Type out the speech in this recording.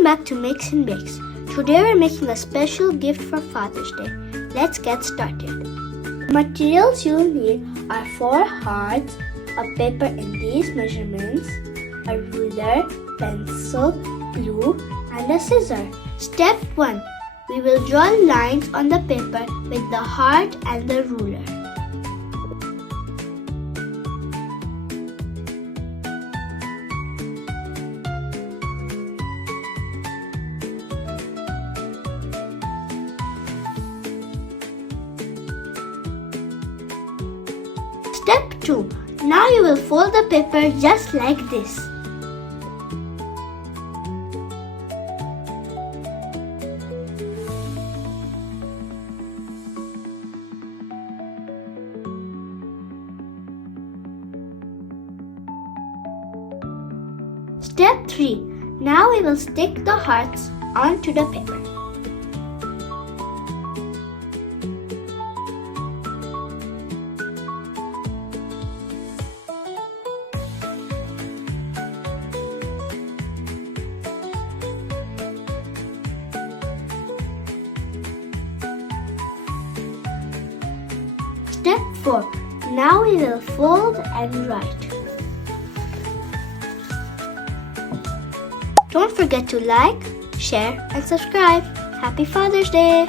Welcome back to Makes and Bakes. Today we're making a special gift for Father's Day. Let's get started. The materials you'll need are 4 hearts, a paper in these measurements, a ruler, pencil, glue, and a scissor. Step 1. We will draw lines on the paper with the heart and the ruler. Step 2. Now you will fold the paper just like this. Step 3. Now we will stick the hearts onto the paper. Step 4. Now we will fold and write. Don't forget to like, share, and subscribe. Happy Father's Day!